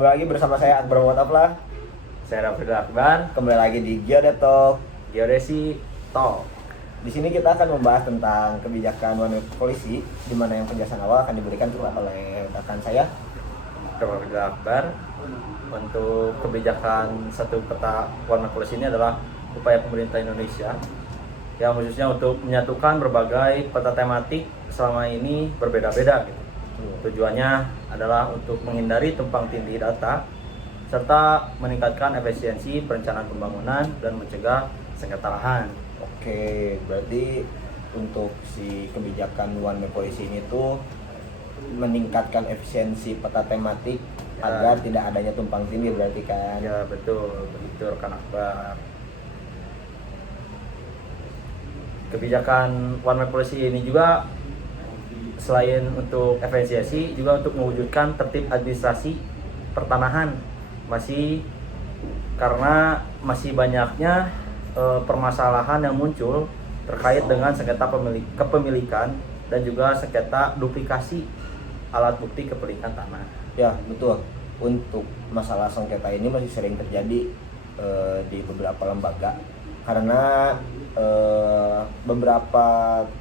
Kembali lagi bersama saya Akbar Muhammad. Saya Raffi Akbar, Kembali lagi di Geodet Talk. Geodesi Talk. Di sini kita akan membahas tentang kebijakan one way polisi, di mana yang penjelasan awal akan diberikan oleh rekan saya. Raffi Akbar. Untuk kebijakan satu peta warna polisi ini adalah upaya pemerintah Indonesia yang khususnya untuk menyatukan berbagai peta tematik selama ini berbeda-beda gitu. Tujuannya adalah untuk menghindari tumpang tindih data serta meningkatkan efisiensi perencanaan pembangunan dan mencegah sengketa lahan. Oke, berarti untuk si kebijakan one way polisi ini tuh meningkatkan efisiensi peta tematik agar tidak adanya tumpang tindih berarti kan? Ya betul, begitu rekan Akbar. Kebijakan one way policy ini juga selain untuk efisiensi juga untuk mewujudkan tertib administrasi pertanahan, karena masih banyaknya permasalahan yang muncul terkait dengan sengketa kepemilikan dan juga sengketa duplikasi alat bukti kepemilikan tanah. Ya betul. Untuk masalah sengketa ini masih sering terjadi di beberapa lembaga karena beberapa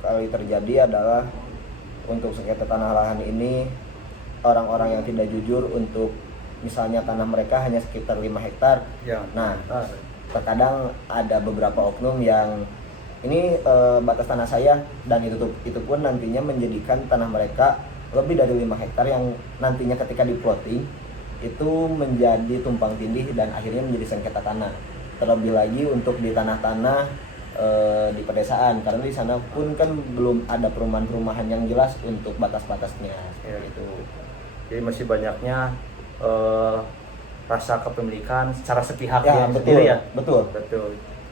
kali terjadi adalah untuk sengketa tanah lahan ini orang-orang yang tidak jujur untuk misalnya tanah mereka hanya sekitar 5 hektar. Ya. Nah, terkadang ada beberapa oknum yang ini batas tanah saya dan itu pun nantinya menjadikan tanah mereka lebih dari 5 hektar yang nantinya ketika di-plotting itu menjadi tumpang tindih dan akhirnya menjadi sengketa tanah. Terlebih lagi untuk di tanah-tanah di pedesaan karena di sana pun kan belum ada perumahan-perumahan yang jelas untuk batas-batasnya gitu. Jadi masih banyaknya rasa kepemilikan secara sepihak Ya, betul, sendiri ya. betul.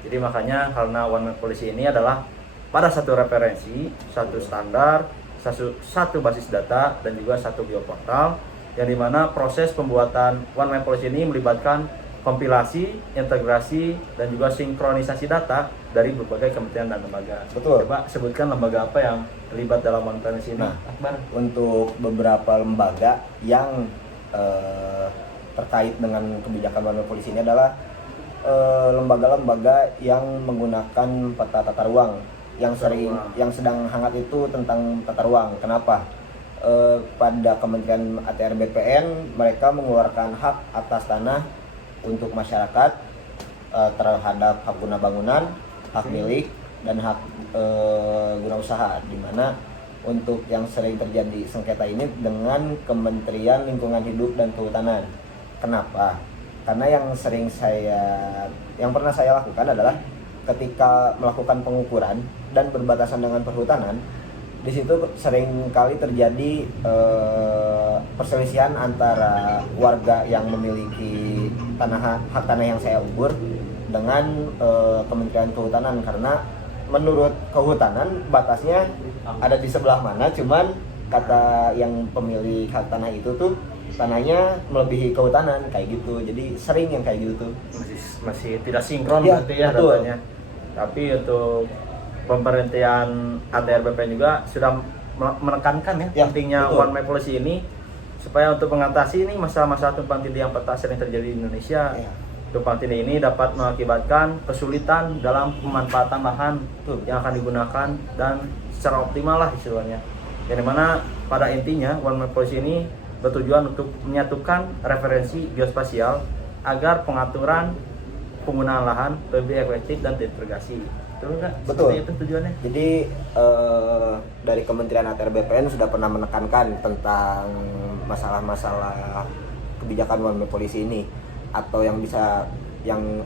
Jadi makanya karena one way policy ini adalah pada satu referensi, satu standar, satu basis data dan juga satu geoportal yang dimana proses pembuatan one way policy ini melibatkan kompilasi, integrasi dan juga sinkronisasi data dari berbagai kementerian dan lembaga. Betul. Coba sebutkan lembaga apa yang terlibat dalam one way policy ini. Nah, Akbar. untuk beberapa lembaga yang terkait dengan kebijakan one way polisi ini adalah lembaga-lembaga yang menggunakan peta tata ruang yang sedang hangat itu tentang tata ruang. Kenapa? Pada Kementerian ATR BPN mereka mengeluarkan hak atas tanah untuk masyarakat terhadap hak guna bangunan, hak milik dan hak guna usaha, di mana untuk yang sering terjadi sengketa ini dengan Kementerian Lingkungan Hidup dan Kehutanan. Kenapa? Karena yang pernah saya lakukan adalah ketika melakukan pengukuran dan berbatasan dengan perhutanan, di situ sering kali terjadi perselisihan antara warga yang memiliki hak tanah yang saya ukur dengan Kementerian Kehutanan, karena menurut Kehutanan batasnya ada di sebelah mana, cuman kata yang pemilik hak tanah itu tuh tanahnya melebihi Kehutanan kayak gitu. Jadi sering yang kayak gitu tuh. Masih tidak sinkron Ya, berarti ya betul. datanya. Tapi untuk pemerintahan ATR BPN juga sudah menekankan Ya, pentingnya betul. one way policy ini supaya untuk mengatasi ini masalah-masalah tumpang tindih yang sering terjadi di Indonesia. Ya. Tumpang tindih ini dapat mengakibatkan kesulitan dalam pemanfaatan lahan Betul. yang akan digunakan dan secara optimal lah istilahnya. Yang dimana pada intinya one way policy ini bertujuan untuk menyatukan referensi geospasial agar pengaturan penggunaan lahan lebih efektif dan terintegrasi. Betul nggak? Betul. Seperti itu tujuannya. Jadi dari Kementerian ATR BPN sudah pernah menekankan tentang masalah-masalah kebijakan one way polisi ini, atau yang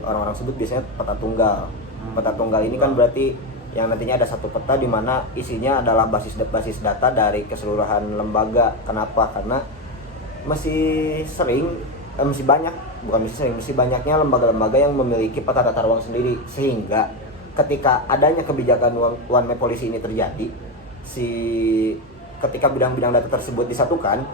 orang-orang sebut biasanya peta tunggal. Peta tunggal ini kan berarti yang nantinya ada satu peta di mana isinya adalah basis data dari keseluruhan lembaga. Kenapa? Karena masih banyaknya lembaga-lembaga yang memiliki peta tata ruang sendiri, sehingga ketika adanya kebijakan one way policy ini terjadi, ketika bidang-bidang data tersebut disatukan,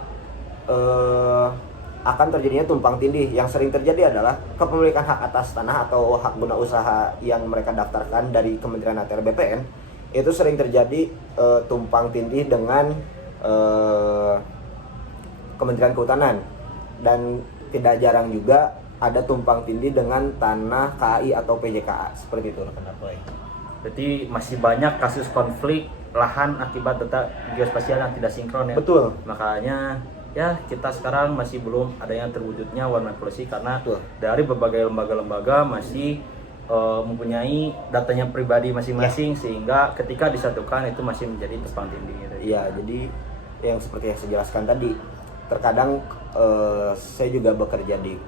akan terjadinya tumpang tindih. Yang sering terjadi adalah kepemilikan hak atas tanah atau hak guna usaha yang mereka daftarkan dari Kementerian ATR BPN itu sering terjadi tumpang tindih dengan Kementerian Kehutanan, dan tidak jarang juga ada tumpang tindih dengan tanah KAI atau PJKA seperti itu rekan Apoy. Berarti masih banyak kasus konflik lahan akibat data geospasial yang tidak sinkron ya. Betul. Makanya ya kita sekarang masih belum adanya terwujudnya one map policy karena Betul. dari berbagai lembaga-lembaga masih mempunyai datanya pribadi masing-masing sehingga ketika disatukan itu masih menjadi tumpang tindih gitu. Iya, jadi yang seperti yang saya jelaskan tadi, terkadang saya juga bekerja di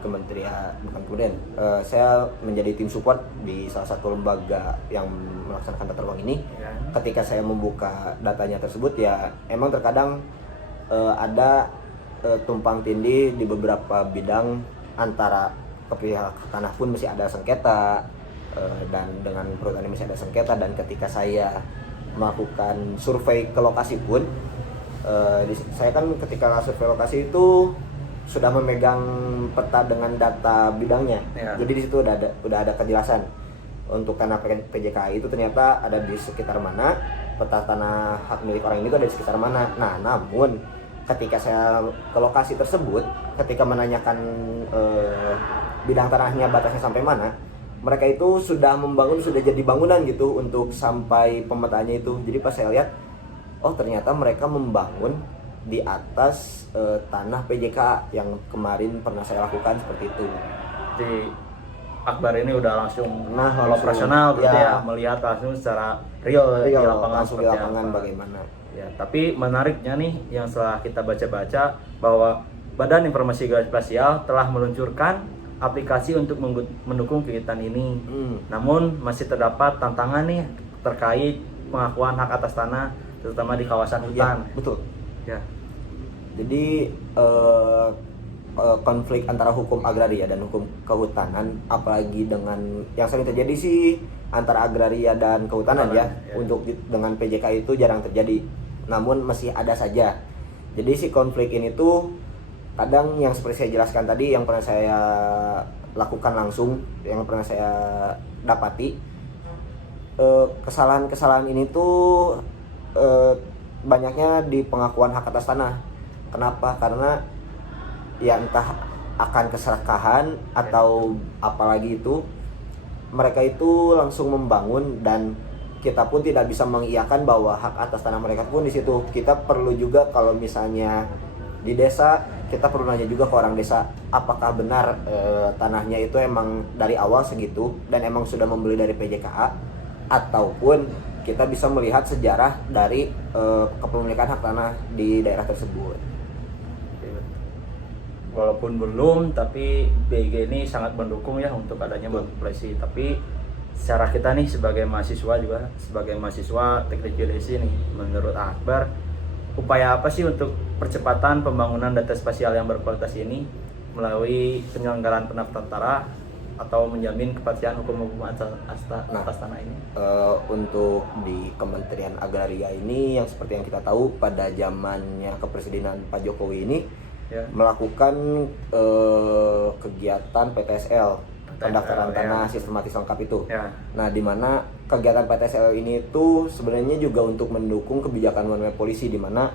saya menjadi tim support di salah satu lembaga yang melaksanakan tata ruang ini. Ya. Ketika saya membuka datanya tersebut ya emang terkadang ada tumpang tindih di beberapa bidang antara ke pihak tanah pun masih ada sengketa dan dengan perhutani masih ada sengketa, dan ketika saya melakukan survei ke lokasi pun saya kan ketika survei lokasi itu sudah memegang peta dengan data bidangnya. Ya. Jadi di situ udah ada kejelasan untuk tanah PJKI itu ternyata ada di sekitar mana, peta tanah hak milik orang ini itu ada di sekitar mana. Nah, namun ketika saya ke lokasi tersebut, ketika menanyakan bidang tanahnya batasnya sampai mana, mereka itu sudah membangun, sudah jadi bangunan gitu untuk sampai pemetaannya itu. Jadi pas saya lihat, oh ternyata mereka membangun di atas tanah PJK yang kemarin pernah saya lakukan seperti itu. Jadi Akbar ini udah langsung langsung, operasional berarti ya. ya, melihat langsung secara real di lapangan langsung di seperti lapangan apa. bagaimana. Ya, tapi menariknya nih yang setelah kita baca-baca bahwa Badan Informasi Geospasial telah meluncurkan aplikasi untuk mendukung kegiatan ini. Namun masih terdapat tantangan nih terkait pengakuan hak atas tanah terutama di kawasan hutan. Ya, betul. Ya. Jadi konflik antara hukum agraria dan hukum kehutanan, apalagi dengan yang sering terjadi sih antara agraria dan kehutanan ya. Untuk dengan PJK itu jarang terjadi, namun masih ada saja. Jadi si konflik ini tuh kadang yang seperti saya jelaskan tadi, yang pernah saya lakukan langsung, yang pernah saya dapati, kesalahan-kesalahan ini tuh banyaknya di pengakuan hak atas tanah. Kenapa? Karena ya entah akan keserakahan atau apalagi itu, mereka itu langsung membangun dan kita pun tidak bisa mengiyakan bahwa hak atas tanah mereka pun di situ. Kita perlu juga kalau misalnya di desa, kita perlu nanya juga ke orang desa apakah benar tanahnya itu emang dari awal segitu dan emang sudah membeli dari PJKA, ataupun kita bisa melihat sejarah dari kepemilikan hak tanah di daerah tersebut. Walaupun belum, tapi BG ini sangat mendukung ya untuk adanya manipulasi. Tapi secara kita nih sebagai mahasiswa juga, sebagai mahasiswa teknik geodesi nih, menurut Akbar, upaya apa sih untuk percepatan pembangunan data spasial yang berkualitas ini melalui penyelenggaraan pendaftaran tanah atau menjamin kepastian hukum atas tanah ini? Untuk di Kementerian Agraria ini, yang seperti yang kita tahu pada zamannya kepresidenan Pak Jokowi ini ya, melakukan kegiatan PTSL, pendaftaran tanah sistematis lengkap itu. Ya. Nah, di mana kegiatan PTSL ini itu sebenarnya juga untuk mendukung kebijakan one map policy, di mana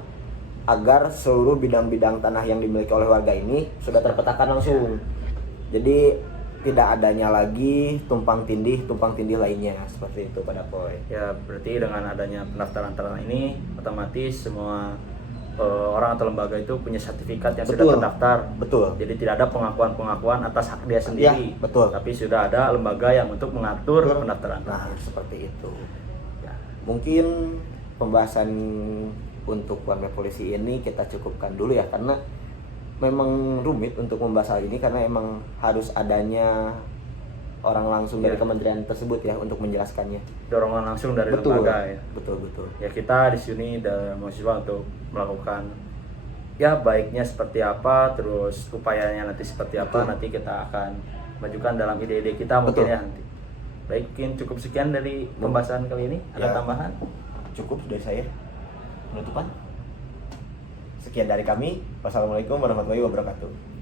agar seluruh bidang-bidang tanah yang dimiliki oleh warga ini sudah terpetakan langsung. Jadi tidak adanya lagi tumpang tindih lainnya seperti itu pada poin. Ya, berarti dengan adanya pendaftaran tanah ini otomatis semua orang atau lembaga itu punya sertifikat yang sudah terdaftar. Betul. Jadi tidak ada pengakuan ada hak dia sendiri. Ya, betul. Tapi sudah ada lembaga yang untuk mengatur pendaftaran. Nah, seperti itu. Ya. Mungkin pembahasan untuk one map policy ini kita cukupkan dulu ya, karena memang rumit untuk membahas hal ini karena emang harus adanya orang langsung dari kementerian tersebut ya untuk menjelaskannya. Dorongan langsung dari lembaga ya. Betul. Ya, kita di sini dari mahasiswa untuk melakukan ya baiknya seperti apa, terus upayanya nanti seperti apa, nanti kita akan majukan dalam ide-ide kita mungkin ya nanti. Baik, mungkin cukup sekian dari pembahasan kali ini. Ada tambahan? Cukup dari saya. Penutupan. Sekian dari kami. Wassalamualaikum warahmatullahi wabarakatuh.